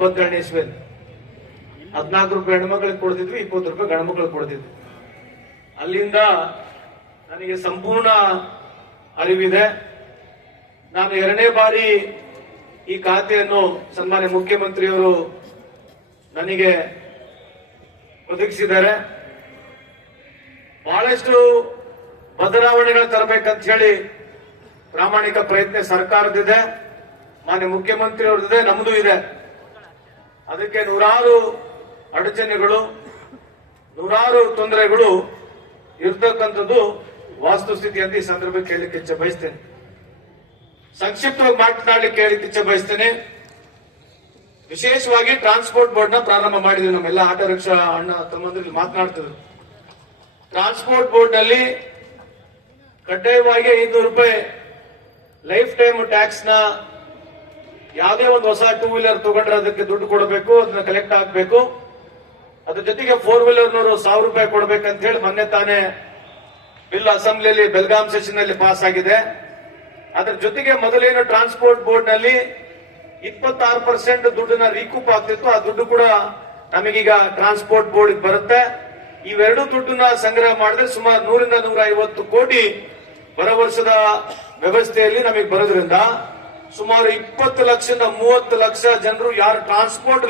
92 ಇಸ್ವಿಯಲ್ಲಿ 14 ರೂಪಾಯಿ ಹೆಣ್ಮಕ್ಳಿಗೆ ಕೊಡ್ತಿದ್ವಿ, 20 ರೂಪಾಯಿ ಗಂಡ್ಮಕ್ಳಿಗೆ ಕೊಡ್ತಿದ್ವಿ. ಅಲ್ಲಿಂದ ನನಗೆ ಸಂಪೂರ್ಣ ಅರಿವಿದೆ. ನಾನು 2ನೇ ಬಾರಿ ಈ ಖಾತೆಯನ್ನು ಸನ್ಮಾನ್ಯ ಮುಖ್ಯಮಂತ್ರಿಯವರು ನನಗೆ ಒದಗಿಸಿದ್ದಾರೆ. ಬಹಳಷ್ಟು ಬದಲಾವಣೆಗಳು ತರಬೇಕಂತ ಹೇಳಿ ಪ್ರಾಮಾಣಿಕ ಪ್ರಯತ್ನ ಸರ್ಕಾರದಿದೆ, ಮಾನ್ಯ ಮುಖ್ಯಮಂತ್ರಿಯವ್ರದ್ದಿದೆ, ನಮ್ದು ಇದೆ. ಅದಕ್ಕೆ ನೂರಾರು ಅಡಚಣೆಗಳು, ನೂರಾರು ತೊಂದರೆಗಳು ಇರ್ತಕ್ಕಂಥದ್ದು ವಾಸ್ತುಸ್ಥಿತಿ ಅಂತ ಈ ಸಂದರ್ಭಕ್ಕೆ ಹೇಳಲಿಕ್ಕೆ ಇಚ್ಛೆ ಬಯಸ್ತೇನೆ. ಸಂಕ್ಷಿಪ್ತವಾಗಿ ಮಾತನಾಡಲಿಕ್ಕೆ ಹೇಳಲಿಕ್ಕೆ ಇಚ್ಛೆ ಬಯಸ್ತೇನೆ. ವಿಶೇಷವಾಗಿ ಟ್ರಾನ್ಸ್ಪೋರ್ಟ್ ಬೋರ್ಡ್ ನ ಪ್ರಾರಂಭ ಮಾಡಿದ್ವಿ. ನಮ್ಮೆಲ್ಲ ಆಟೋ ರಿಕ್ಷಾ ಅಣ್ಣ ತಮ್ಮಂದ್ರಲ್ಲಿ ಮಾತನಾಡ್ತಿದ್ರು. ಟ್ರಾನ್ಸ್ಪೋರ್ಟ್ ಬೋರ್ಡ್ ನಲ್ಲಿ ಕಡ್ಡಾಯವಾಗಿ 500 ರೂಪಾಯಿ ಲೈಫ್ ಟೈಮ್ ಟ್ಯಾಕ್ಸ್ ನ ಯಾವುದೇ ಒಂದು ಹೊಸ 2 ವೀಲರ್ ತಗೊಂಡ್ರೆ ಅದಕ್ಕೆ ದುಡ್ಡು ಕೊಡಬೇಕು, ಅದನ್ನ ಕಲೆಕ್ಟ್ ಆಗಬೇಕು. ಅದ್ರ ಜೊತೆಗೆ 4 ವೀಲರ್ನವರು 1000 ರೂಪಾಯಿ ಕೊಡಬೇಕಂತ ಹೇಳಿ ಮೊನ್ನೆ ತಾನೇ ಬಿಲ್ ಅಸೆಂಬ್ಲಿಯಲ್ಲಿ ಬೆಲ್ಗಾಂ ಸೆಷನ್ ನಲ್ಲಿ ಪಾಸ್ ಆಗಿದೆ. ಅದ್ರ ಜೊತೆಗೆ ಮೊದಲೇನು ಟ್ರಾನ್ಸ್ಪೋರ್ಟ್ ಬೋರ್ಡ್ ನಲ್ಲಿ 26% ದುಡ್ಡನ್ನ ರೀಕೂಪ್ ಆಗ್ತಿತ್ತು, ಆ ದುಡ್ಡು ಕೂಡ ನಮಗೀಗ ಟ್ರಾನ್ಸ್ಪೋರ್ಟ್ ಬೋರ್ಡ್ ಬರುತ್ತೆ. ಇವೆರಡು ದುಡ್ಡನ್ನ ಸಂಗ್ರಹ ಮಾಡಿದ್ರೆ ಸುಮಾರು 100 ರಿಂದ 150 ಕೋಟಿ ಬರ ವರ್ಷದ ವ್ಯವಸ್ಥೆಯಲ್ಲಿ ನಮಗೆ ಬರೋದ್ರಿಂದ ಸುಮಾರು 20 ಲಕ್ಷದಿಂದ 30 ಲಕ್ಷ ಜನರು ಯಾರು ಟ್ರಾನ್ಸ್ಪೋರ್ಟ್